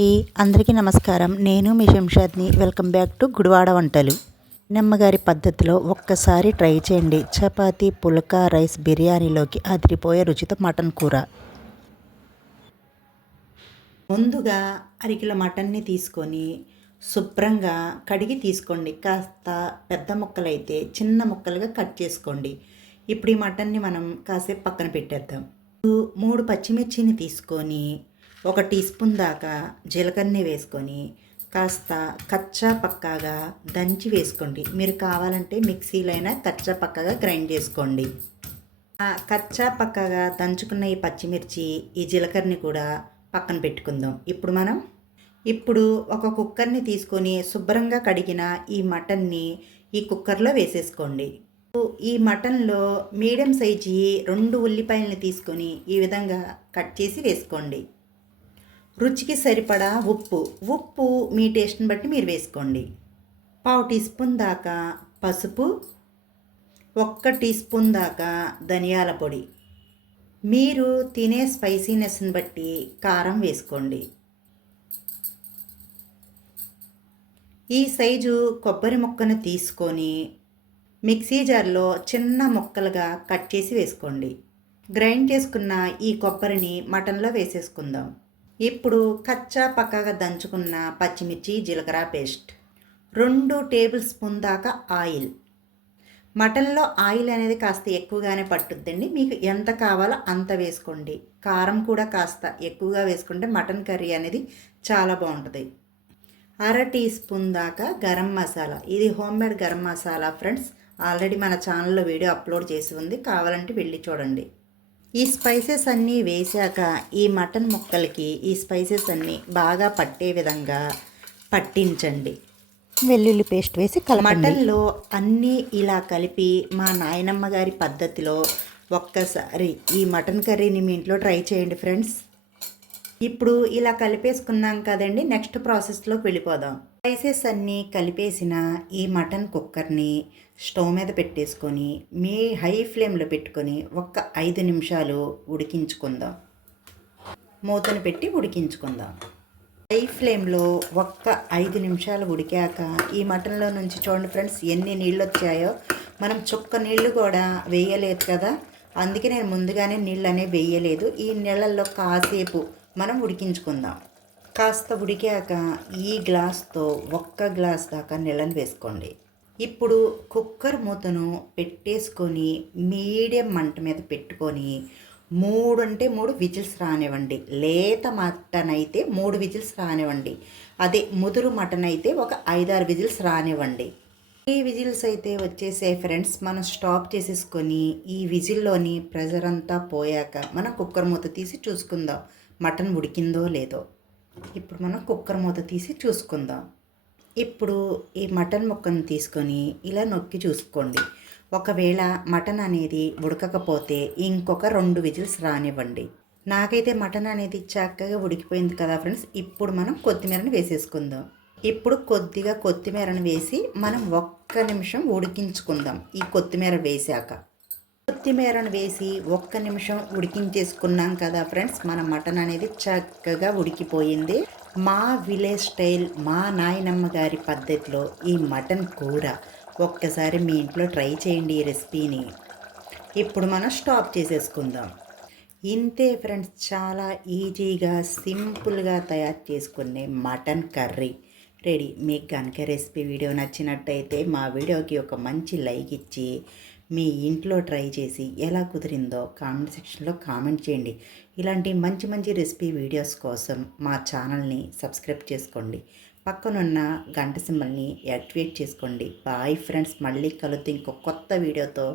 ఈ అందరికీ నమస్కారం. నేను మీ శంషాద్ని. Welcome back to Gudivada Vantalu. నమ్మగారి పద్ధతిలో ఒక్కసారి ట్రై చేయండి. చపాతి పుల్కా రైస్ బిర్యానీలోకి అదిరిపోయే రుచితో మటన్ కూర. ముందుగా అరికిల మటన్ని తీసుకొని శుభ్రంగా కడిగి తీసుకోండి. కాస్త పెద్ద ముక్కలైతే చిన్న ముక్కలుగా కట్ చేసుకోండి. ఇప్పుడు ఈ మటన్ని మనం కాసేపు పక్కన పెట్టేద్దాం. మూడు పచ్చిమిర్చిని తీసుకొని ఒక టీ స్పూన్ దాకా జీలకర్రని వేసుకొని కాస్త కచ్చా పక్కాగా దంచి వేసుకోండి. మీరు కావాలంటే మిక్సీలైనా కచ్చా పక్కగా గ్రైండ్ చేసుకోండి. కచ్చా పక్కగా దంచుకున్న ఈ పచ్చిమిర్చి ఈ జీలకర్రని కూడా పక్కన పెట్టుకుందాం. ఇప్పుడు మనం ఇప్పుడు ఒక కుక్కర్ని తీసుకొని శుభ్రంగా కడిగిన ఈ మటన్ని ఈ కుక్కర్లో వేసేసుకోండి. ఈ మటన్లో మీడియం సైజు రెండు ఉల్లిపాయలని తీసుకొని ఈ విధంగా కట్ చేసి వేసుకోండి. రుచికి సరిపడా ఉప్పు. ఉప్పు మీ టేస్ట్ని బట్టి మీరు వేసుకోండి. పావు టీ స్పూన్ దాకా పసుపు ఒక్క టీ స్పూన్ దాకా ధనియాల పొడి. మీరు తినే స్పైసీనెస్ని బట్టి కారం వేసుకోండి. ఈ సైజు కొబ్బరి ముక్కను తీసుకొని మిక్సీ జార్లో చిన్న ముక్కలుగా కట్ చేసి వేసుకోండి. గ్రైండ్ చేసుకున్న ఈ కొబ్బరిని మటన్లో వేసేసుకుందాం. ఇప్పుడు కచ్చా పక్కగా దంచుకున్న పచ్చిమిర్చి జీలకర్ర పేస్ట్. రెండు టేబుల్ స్పూన్ దాకా ఆయిల్. మటన్లో ఆయిల్ అనేది కాస్త ఎక్కువగానే పట్టుద్దండి. మీకు ఎంత కావాలో అంత వేసుకోండి. కారం కూడా కాస్త ఎక్కువగా వేసుకుంటే మటన్ కర్రీ అనేది చాలా బాగుంటుంది. అర టీ స్పూన్ దాకా గరం మసాలా. ఇది home made garam masala friends. Already మన ఛానల్లో వీడియో అప్లోడ్ చేసి ఉంది. కావాలంటే వెళ్ళి చూడండి. ఈ స్పైసెస్ అన్నీ వేశాక ఈ మటన్ ముక్కలకి ఈ స్పైసెస్ అన్నీ బాగా పట్టే విధంగా పట్టించండి. వెల్లుల్లి పేస్ట్ వేసి కల మటన్లో అన్నీ ఇలా కలిపి మా నాయనమ్మ గారి పద్ధతిలో ఒక్కసారి ఈ మటన్ కర్రీని మీ ఇంట్లో ట్రై చేయండి ఫ్రెండ్స్ ఇప్పుడు ఇలా కలిపేసుకున్నాం కదండి నెక్స్ట్ ప్రాసెస్లోకి వెళ్ళిపోదాం. స్పైసెస్ అన్నీ కలిపేసిన ఈ మటన్ కుక్కర్ని స్టవ్ మీద పెట్టేసుకొని మీ హై ఫ్లేమ్లో పెట్టుకొని ఒక్క ఐదు నిమిషాలు ఉడికించుకుందాం. మూతను పెట్టి ఉడికించుకుందాం. హై ఫ్లేమ్లో ఒక్క ఐదు నిమిషాలు ఉడికాక ఈ మటన్లో నుంచి చూడండి ఫ్రెండ్స్ ఎన్ని నీళ్ళు వచ్చాయో మనం చుక్క నీళ్ళు కూడా వేయలేదు కదా. అందుకే నేను ముందుగానే నీళ్ళు అనేవి వేయలేదు. ఈ నీళ్ళల్లో కాసేపు మనం ఉడికించుకుందాం. కాస్త ఉడికాక ఈ గ్లాస్తో ఒక్క గ్లాస్ దాకా నీళ్ళని వేసుకోండి. ఇప్పుడు కుక్కర్ మూతను పెట్టేసుకొని మీడియం మంట మీద పెట్టుకొని మూడు అంటే మూడు విజిల్స్ రానివ్వండి. లేత మటన్ అయితే మూడు విజిల్స్ రానివ్వండి. అదే ముదురు మటన్ అయితే ఒక ఐదారు విజిల్స్ రానివ్వండి. ఈ విజిల్స్ అయితే వచ్చేసే ఫ్రెండ్స్ మనం స్టాప్ చేసేసుకొని ఈ విజిల్లోని ప్రెజర్ అంతా పోయాక మనం కుక్కర్ మూత తీసి చూసుకుందాం. మటన్ ఉడికిందో లేదో. ఇప్పుడు మనం కుక్కర్ మూత తీసి చూసుకుందాం. ఇప్పుడు ఈ మటన్ ముక్కను తీసుకొని ఇలా నొక్కి చూసుకోండి. ఒకవేళ మటన్ అనేది ఉడకకపోతే ఇంకొక రెండు విజిల్స్ రానివ్వండి. నాకైతే మటన్ అనేది చక్కగా ఉడికిపోయింది కదా ఫ్రెండ్స్ ఇప్పుడు మనం కొత్తిమీరని వేసేసుకుందాం. ఇప్పుడు కొద్దిగా కొత్తిమీరను వేసి మనం ఒక్క నిమిషం ఉడికించుకుందాం ఈ కొత్తిమీర వేసాక. కొత్తిమీరను వేసి ఒక్క నిమిషం ఉడికించేసుకున్నాం కదా ఫ్రెండ్స్. మన మటన్ అనేది చక్కగా ఉడికిపోయింది. మా విలేజ్ స్టైల్ మా నాయనమ్మ గారి పద్ధతిలో ఈ మటన్ కూర ఒక్కసారి మీ ఇంట్లో ట్రై చేయండి ఈ రెసిపీని. ఇప్పుడు మనం స్టాప్ చేసేసుకుందాం. ఇంతే ఫ్రెండ్స్ చాలా ఈజీగా సింపుల్గా తయారు చేసుకునే మటన్ కర్రీ. రెడీ. మీకు కనుక రెసిపీ వీడియో నచ్చినట్టయితే మా వీడియోకి ఒక మంచి లైక్ ఇచ్చి మీ ఇంట్లో ట్రై చేసి ఎలా కుదిరిందో కామెంట్ సెక్షన్లో కామెంట్ చేయండి. ఇలాంటి మంచి మంచి రెసిపీ వీడియోస్ కోసం మా ఛానల్ని సబ్స్క్రైబ్ చేసుకోండి. పక్కనున్న గంట సింబల్ని యాక్టివేట్ చేసుకోండి. బాయ్ ఫ్రెండ్స్ మళ్ళీ కలుద్దాం ఇంకో కొత్త వీడియోతో.